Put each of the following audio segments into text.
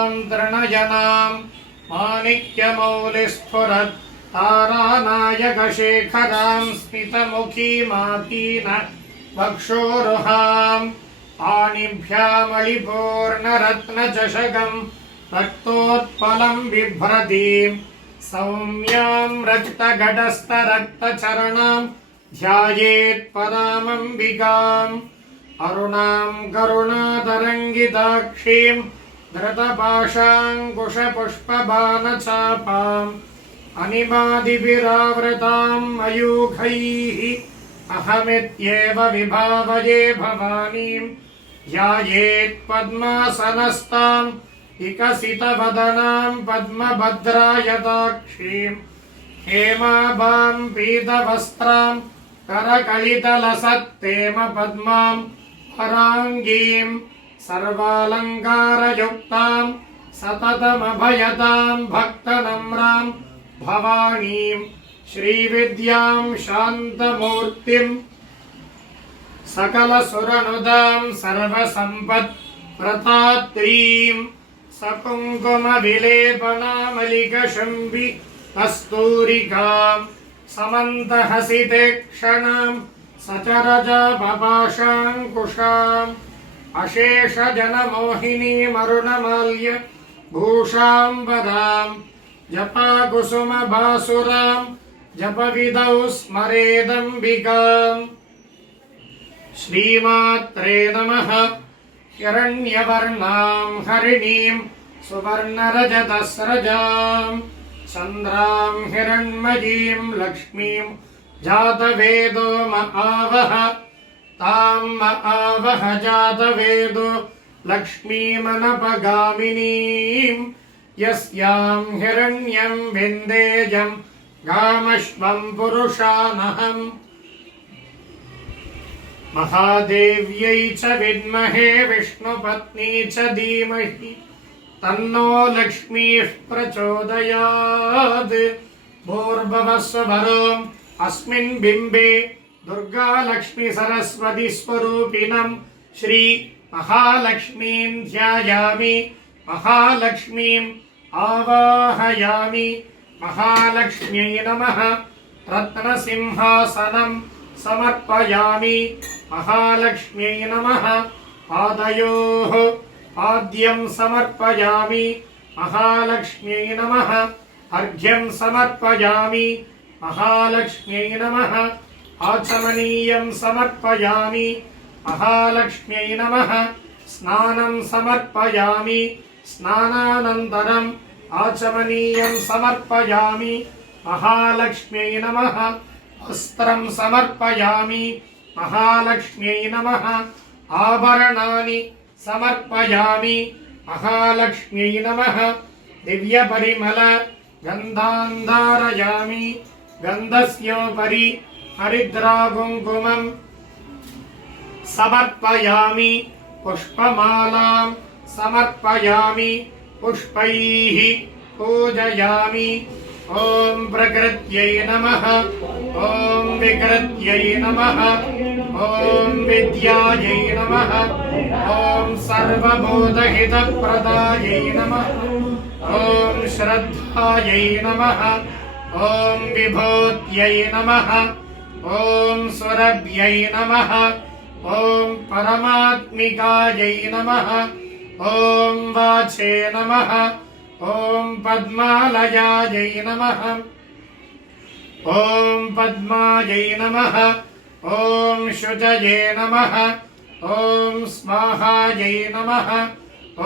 तां तृणयनां माणिक्यमौलिस्फुरत् तारानायकशेखरां स्मितमुखीमापीन वक्षोरुहां पाणिभ्यामलिपूर्णरत्नचषकं रक्तोत्पलं बिभ्रतीं सौम्यां रक्तगडस्थरक्तचरणां ध्यायेत्परामम्बिकाम् अरुणां करुणातरङ्गिताक्षीं धृतपाशाङ्कुशपुष्पबाणचापाम् अनिमादिभिरावृतां मयूखैः अहमित्येव विभावये भवानीं ध्यायेत्पद्मासनस्तां विकसितवदनां पद्मभद्रायताक्षीं हेमाभां पीतवस्त्रां करकलितलसत्तेम पद्मां पराङ्गीं सर्वालङ्कारयुक्तां सततमभयतां भक्तनम्रां भवानीं श्रीविद्यां शान्तमूर्तिं सकलसुरनुदां सर्वसम्पत्प्रदात्रीं सकुङ्कुमविलेपनामलिकशुम्भि कस्तूरिकां समन्तहसिते क्षणां सचरजापपाशाङ्कुशाम् अशेषजनमोहिनीमरुणमाल्य भूषाम्बरां जपाकुसुमभासुरां जपविदौ स्मरेदम्बिकाम् श्रीमात्रे नमः। हिरण्यवर्णां हरिणीं सुवर्णरजतस्रजां चन्द्रां हिरण्मयीं लक्ष्मीं जातवेदो महावह तां महावह जातवेदो लक्ष्मीमनपगामिनीं यस्यां हिरण्यं विन्देयं गामश्वं पुरुषानहम् महादेव्यै च विद्महे विष्णुपत्नी च धीमहि तन्नो लक्ष्मीः प्रचोदयात्। भूर्भुवस्सुवरोम् अस्मिन् बिम्बे दुर्गा लक्ष्मी सरस्वती स्वरूपिणं श्री महालक्ष्मीं ध्यायामि महालक्ष्मीं आवाहयामि। महालक्ष्म्यै नमः। रत्नसिंहासनं समर्पयामि महालक्ष्म्यै नमः। पादयोः पाद्यं समर्पयामि महालक्ष्म्यै नमः। अर्घ्यं समर्पयामि महालक्ष्म्यै नमः। आचमनीयं समर्पयामि महालक्ष्म्यै नमः। स्नानं समर्पयामि स्नानानन्तरम् आचमनीयं समर्पयामि महालक्ष्म्यै नमः। वस्त्रं समर्पयामि महालक्ष्म्यै नमः। आभरणानि समर्पयामि महालक्ष्म्यै नमः। दिव्यपरिमल गन्धान् धारयामि। गन्धस्योपरि हरिद्राकुङ्कुमं समर्पयामि। पुष्पमालां समर्पयामि पुष्पैः पूजयामि। ॐ प्रकृत्यै नमः। ॐ विकृत्यै नमः। ॐ विद्यायै नमः। ॐ सर्वभूतहितप्रदायै नमः। ॐ श्रद्धायै नमः। ॐ विभूत्यै नमः। ॐ सुरभ्यै नमः। ॐ परमात्मिकायै नमः। ॐ वाचे नमः। ॐ पद्मालयायै नमः। ॐ पद्मायै नमः। ॐ शुचये नमः। ॐ स्वाहायै नमः।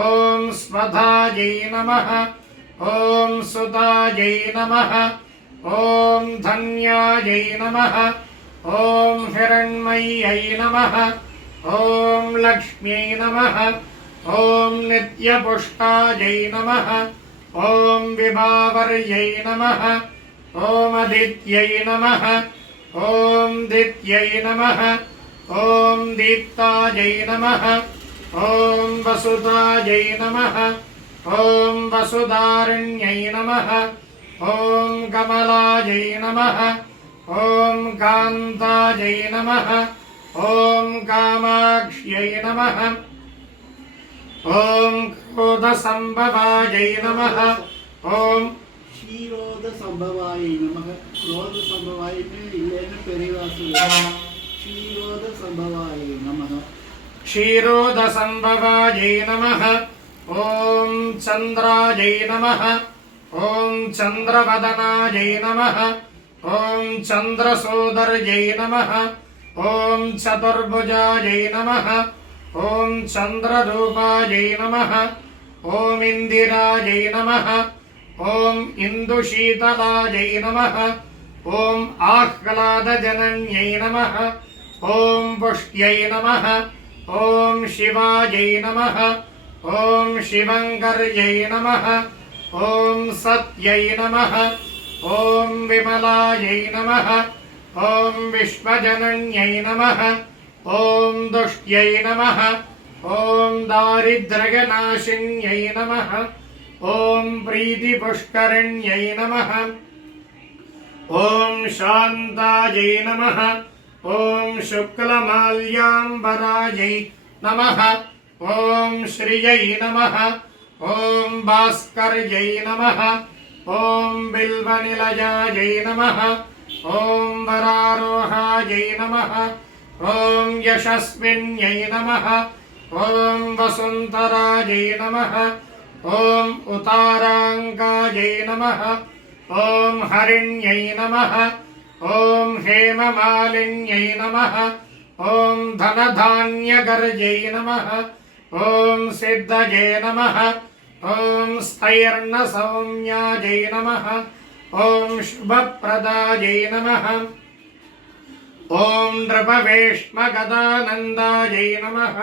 ॐ स्वधायै नमः। ॐ सुतायै नमः। ॐ धन्यायै नमः। ॐ हिरण्मय्यै नमः। ॐ लक्ष्म्यै नमः। ॐ नित्यपुष्टायै नमः। ॐ विभावर्यै नमः। ॐ अदित्यै नमः। ॐ दित्यै नमः। ॐ दीप्तायै नमः। ॐ वसुतायै नमः। ॐ वसुधारण्यै नमः। ॐ कमलायै नमः। ॐ कान्तायै नमः। ॐ कामाक्ष्यै नमः। ఓం క్రోధసంభవాయై నమః ఓం క్షీరోద సంభవాయ నమః. క్రోధ సంభవాయ ఇల్లేని పెరివాసు క్షీరోద సంభవాయ నమః. క్షీరోదసంభవాయై నమః ఓం చంద్రాయై నమః ఓం చంద్రవదనాయై నమః ఓం చంద్రసోదర్యై నమః ఓం చతుర్భుజాయై నమః ఓం చంద్రరూపాయై నమః ఓం ఇందిరాయై నమః ఓం ఇందుశీతలాయై నమః ఓం ఆహ్లాదజనన్యై నమః ఓం పుష్ట్యై నమః ఓం శివాయై నమః ఓం శివంకర్యై నమః ఓం సత్యై నమః ఓం విమలాయై నమః ఓం విశ్వజనన్యై నమః ఓం దుష్ట్యై నమః ఓం దారిద్ర్యనాశిన్యై నమః ఓం ప్రీతిపుష్కరిణ్యై నమః ఓం శాంతాయై నమః ఓం శుక్లమాల్యాంబరాయై నమః ఓం శ్రియై నమః ఓం భాస్కర్యై నమః ఓం బిల్వనిలయాయై నమః ఓం వరారోహాయై నమః ఓం యశస్విన్యై నమః ఓం వసుంధరాయై నమః ఓం ఉతారాంగాయై నమః ఓం హరిణ్యై నమః ఓం హేమమాలిన్యై నమః ఓం ధనధాన్యగర్జై నమః ఓం సిద్ధజే నమః ఓం స్థైర్ణసౌమ్యాజై నమః ఓం శుభప్రదాయై నమః ఓం నృపవేష్మగదానందాయై నమః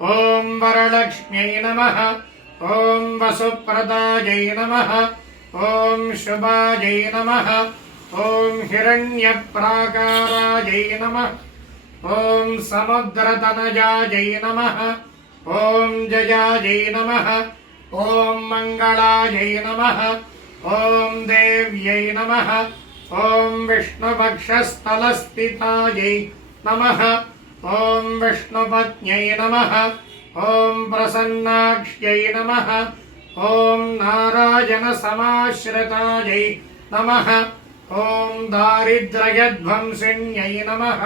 ఓం వరలక్ష్మ్యై నమః ఓం వసుప్రదాయై నమః ఓం శుభాజై నమః ఓం హిరణ్యప్రాకారాజై నమః ఓం సముద్రతనజాజై నమః ఓం జయాజై నమః ఓం మంగళాజై నమః ఓం దేవ్యై నమః ఓం విష్ణుపక్షస్థలస్థితాయై నమః ఓం విష్ణుపత్న్యై నమః ఓం ప్రసన్నాక్ష్యై నమః ఓం నారాయణ సమాశ్రితాయై నమః ఓం దారిద్ర్యధ్వంసిన్యై నమః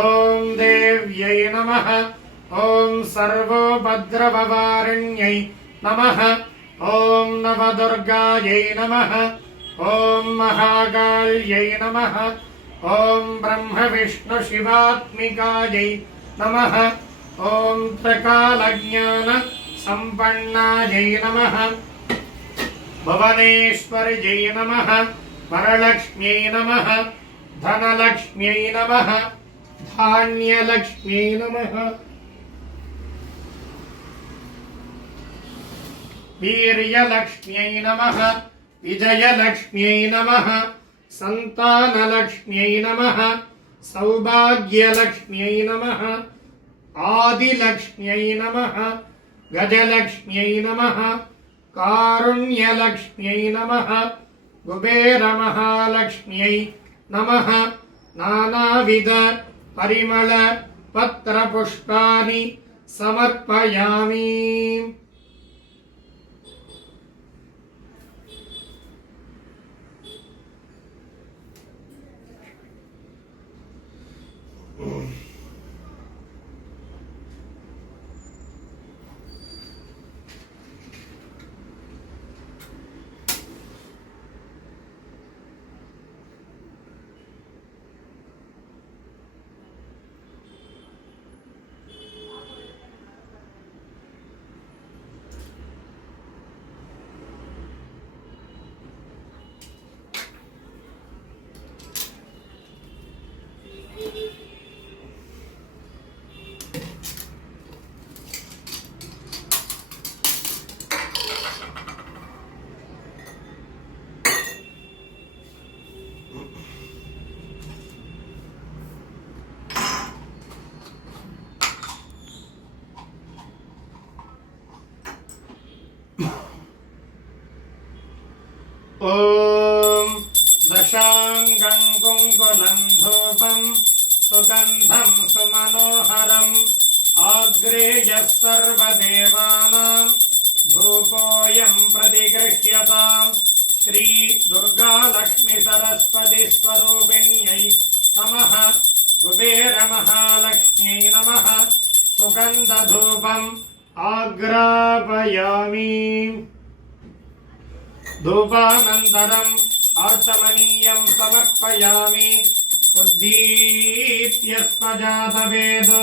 ఓం దేవ్యై నమః ఓం సర్వోపద్రవవారిణ్యై నమః ఓం నవదుర్గాయై నమః ఓం మహాకాళ్యై నమః ఓం బ్రహ్మ విష్ణు శివాత్మికాయై నమః ఓం త్రికాలజ్ఞాన సంపన్నాయై నమః భువనేశ్వర్యై నమః వరలక్ష్మ్యై నమః ధనలక్ష్మ్యై నమః ధాన్యలక్ష్మ్యై నమః వీర్యలక్ష్మ్యై నమః విజయలక్ష్మ్యై నమః సంతానలక్ష్మ్యై నమః సౌభాగ్యలక్ష్మ్యై నమః ఆదిలక్ష్మ్యై నమః గజలక్ష్మ్యై నమః కారుణ్యలక్ష్మ్యై నమః కుబేరమహాలక్ష్మ్యై నమః నానావిధ పరిమళ పత్రపుష్పాని సమర్పయామి. ఓం దశాంగం కుంకులం ధూపం సుగంధం సుమనోహరం ఆగ్రేయ సర్వదేవానాం देवानां धूपोऽयं प्रतिगृह्यताम् श्री दुर्गा लक्ष्मी सरस्वती स्वरूपिण्यै नमः कुबेर महालक्ष्म्यै नमः सुगन्धधूपम् आग्रापयामि धूपानन्तरम् आचमनीयं समर्पयामि उद्दीप्यस्मजातवेदो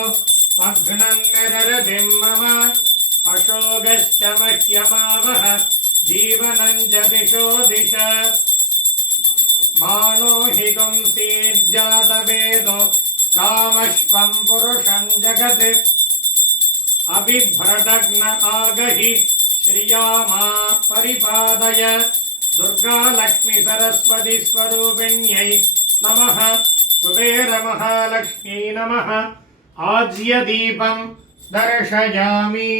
मग्नं निररतिं मम अशोकश्च मह्यमावह जीवनं च दिशो दिश मानो हि गुंसीज्जातवेदो कामश्वं पुरुषं जगत् अबिभ्रदग्न आगहि श्रिया मा परिपादय दुर्गा लक्ष्मी सरस्वती स्वरूपिण्यै नमः कुबेर महालक्ष्म्यै नमः आज्य दीपं दर्शयामि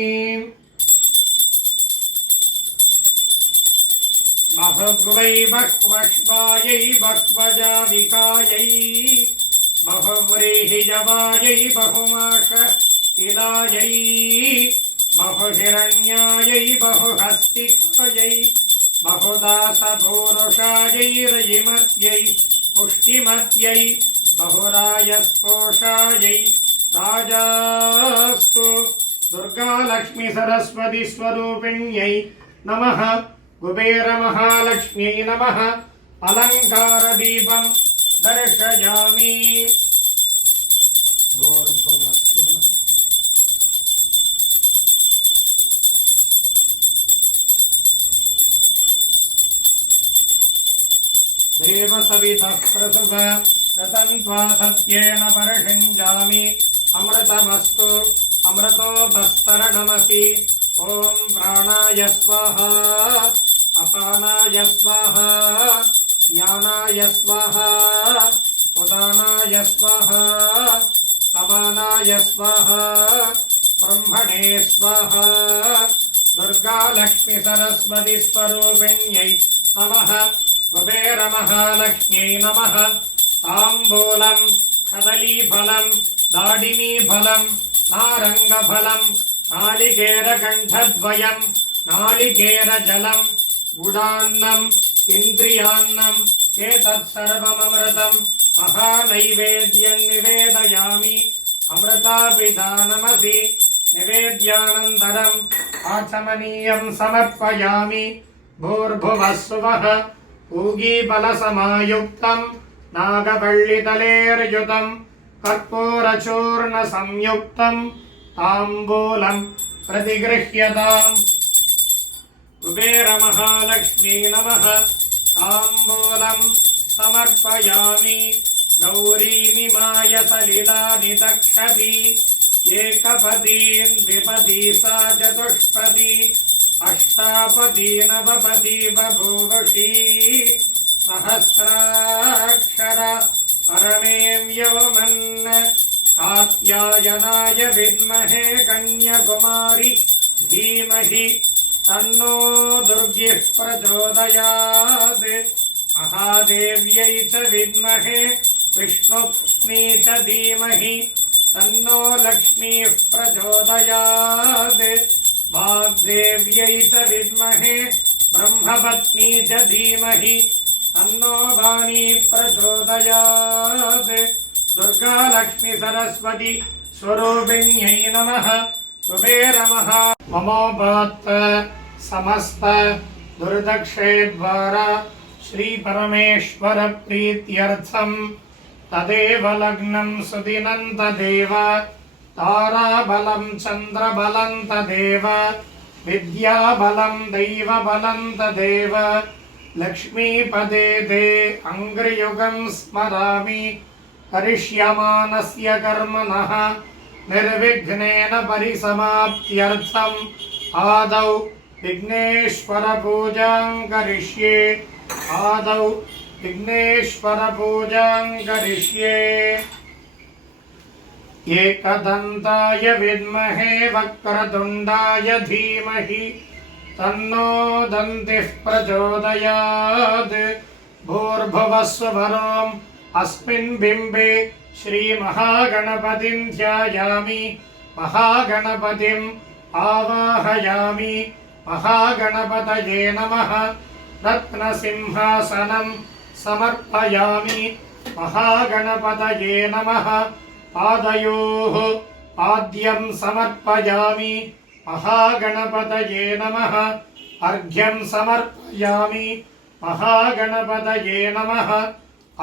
बहुवै बह्वश्वायै बह्वजाविकायै बहुव्रीहिजवायै बहुमाश तिलायै बहुहिरण्यायै बहुहस्तिकायै बहुदासपूरुषायै रयिमत्यै पुष्टिमत्यै बहुरायस्पोषायै राजास्तु दुर्गा लक्ष्मी सरस्वती स्वरूपिण्यै नमः कुबेर महालक्ष्म्यै नमः अलङ्कारदीपं दर्शयामि देव सवितः प्रसुभ रतन्त्वा सत्येन परिषिञ्जामि अमृतमस्तु अमृतोपस्तरणमसि ॐ प्राणाय स्वाहा अपानाय स्वाहा यानाय स्वाहा उदानाय स्वाहा समानाय स्वाहा ब्रह्मणे स्वाहा दुर्गा लक्ष्मी सरस्वती स्वरूपिण्यै नमः कुबेर महालक्ष्म्यै नमः ताम्बूलं कदलीफलं दाडिमीफलं नारङ्गफलं नालिकेरकण्ठद्वयं नालिकेरजलं गुडान्नम् इन्द्रियान्नम् एतत्सर्वममृतं महानैवेद्यं निवेदयामि अमृतापिदानमसि निवेद्यानन्तरम् आचमनीयं समर्पयामि भूर्भुवः सुवः पूगीफलसमायुक्तं नागवल्लितलेर्युतं कर्पूरचूर्णसंयुक्तं ताम्बूलं प्रतिगृह्यताम् कुबेर महालक्ष्म्यै नमः ताम्बूलं समर्पयामि गौरीमिमाय सलिलानि तक्षति एकपदीं द्विपदी सा चतुष्पदी अष्टापदी नवपदी बभूवषी सहस्राक्षर परमें व्योमन् कात्यायनाय विद्महे कन्याकुमारी धीमहि तन्नो दुर्गिः प्रचोदयात् महादेव्यै च विद्महे विष्णुपत्नी च धीमहि तन्नो लक्ष्मीः प्रचोदयात् वाग्देव्यै च विद्महे ब्रह्मपत्नी च धीमहि तन्नो वाणी प्रचोदयात् दुर्गा लक्ष्मी सरस्वती स्वरूपिण्यै नमः कुबेर महा ममोपात्त समस्त दुर्दक्षे द्वारा श्री परमेश्वर प्रीत्यर्थं तदेव लग्नं सुदिनं तदेव ताराबलं चन्द्रबलं तदेव विद्याबलं दैवबलं तदेव लक्ष्मीपदे ते अङ्घ्रियुगं स्मरामि करिष्यमाणस्य कर्मणः निर्विघ्नेन परिसमाप्त्यर्थम् आदौ विघ्नेश्वर पूजां करिष्ये आदौ विघ्नेश्वर पूजां करिष्ये एकदन्ताय विद्महे वक्रतुण्डाय धीमहि तन्नो दन्तिः प्रचोदयात् भूर्भुवः स्वरोम् अस्मिन् बिम्बे श्रीमहागणपतिं ध्यायामि महागणपतिम् आवाहयामि महागणपतये नमः रत्नसिंहासनं समर्पयामि महागणपतये नमः पादयोः पाद्यं समर्पयामि महागणपतये नमः अर्घ्यं समर्पयामि महागणपतये नमः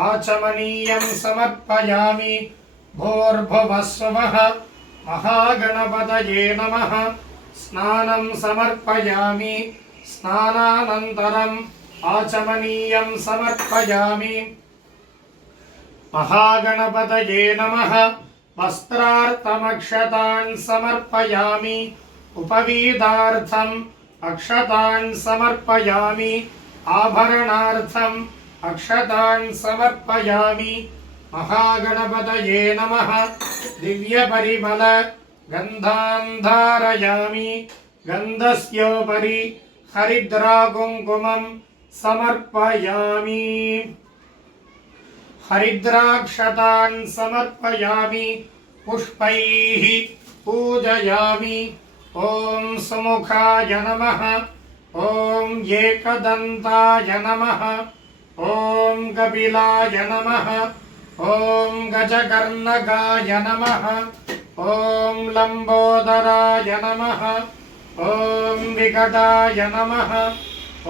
आचमनीयं समर्पयामि भूर्भुवस्सुवः महागणपतये नमः स्नानं समर्पयामि स्नानानन्तरम् आचमनीयं समर्पयामि महागणपतये नमः वस्त्रार्थमक्षतान् समर्पयामि उपवीतार्थम् अक्षतान् समर्पयामि आभरणार्थम् अक्षतान् समर्पयामि महागणपतये नमः दिव्यपरिमल गन्धान् धारयामि गन्धस्योपरि हरिद्राकुङ्कुमं समर्पयामि हरिद्राक्षतान् समर्पयामि पुष्पैः पूजयामि ॐ सुमुखाय नमः ॐ एकदन्ताय नमः ॐ कपिलाय नमः ॐ गजकर्णकाय नमः ॐ लम्बोदराय नमः ॐ विकटाय नमः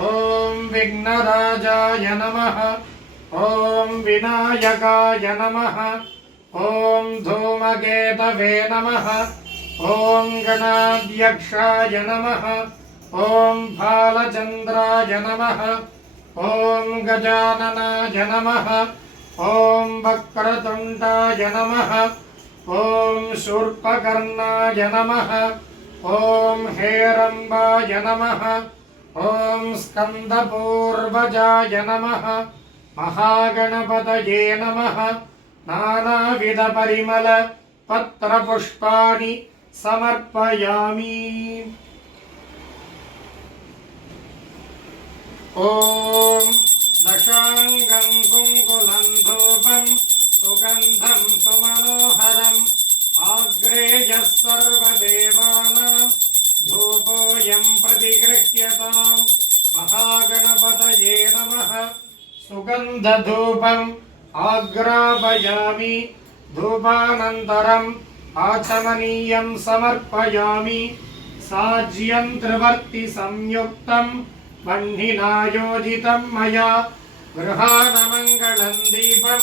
ॐ विघ्नराजाय नमः ॐ विनायकाय नमः ॐ धूमकेतवे नमः ॐ गणाध्यक्षाय नमः ॐ फालचन्द्राय नमः ॐ गजाननाय नमः ॐ वक्रतुण्डाय नमः ॐ शूर्पकर्णाय नमः ॐ हेरम्बाय नमः ॐ स्कन्दपूर्वजाय नमः महागणपतये नमः नानाविधपरिमल पत्रपुष्पाणि समर्पयामि ॐ दशाङ्गं कुङ्कुलं धूपं सुगन्धं सुमनोहरम् आग्रेयः सर्वदेवानां धूपोऽयं प्रतिगृह्यताम् महागणपतये नमः सुगन्धधूपम् आग्रापयामि धूपानन्तरम् आचमनीयं समर्पयामि साज्यं त्रिवर्तिसंयुक्तं वह्निना योजितं मया गृहाणमङ्गलं दीपं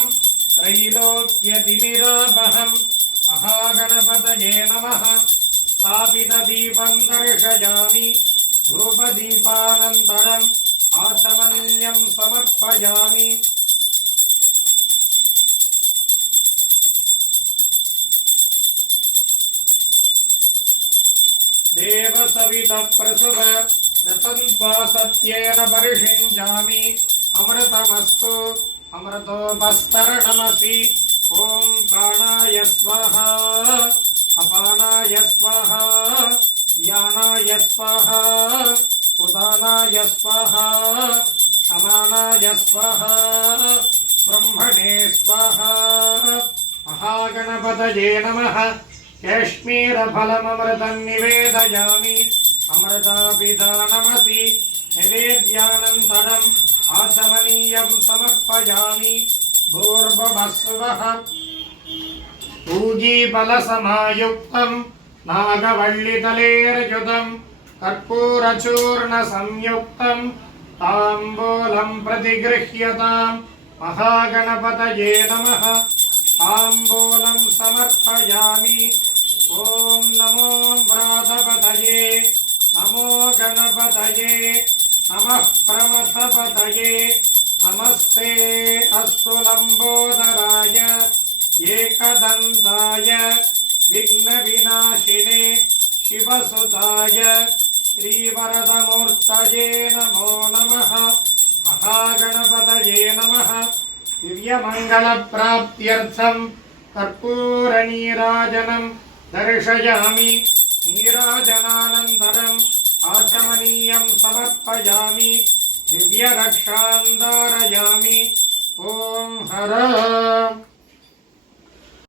त्रैलोक्यतिमिरापहं महागणपतये नमः स्थापितदीपं दर्शयामि धूपदीपानन्तरम् आचमनीयं समर्पयामि देवसवितप्रसुव रतन्त्वा सत्येन परिषिञ्जामि अमृतमस्तु अमृतोपस्तरणमसि ॐ प्राणाय स्वाहा अपानाय स्वाहा यानाय स्वाहा उदानाय स्वाहा समानाय स्वाहा ब्रह्मणे स्वाहा महागणपतये नमः काश्मीरफलममृतं निवेदयामि अमृतापिदानमसि निवेद्यानन्तरम् आचमनीयं समर्पयामि भूर्भुवस्सुवः पूजीफलसमायुक्तं नागवल्लितलेर्युतं कर्पूरचूर्णसंयुक्तं ताम्बूलं प्रतिगृह्यताम् महागणपतये नमः ताम्बूलं समर्पयामि ॐ नमो व्रातपतये नमो गणपतये नमः प्रमथपतये नमस्ते अस्तु लम्बोदराय एकदन्ताय विघ्नविनाशिने शिवसुताय श्रीवरदमूर्तये नमो नमः महागणपतये नमः दिव्यमङ्गलप्राप्त्यर्थं कर्पूरनीराजनं दर्शयामि नीराजनानन्तरम् आचमनीयं समर्पयामि दिव्यरक्षां धारयामि ॐ हर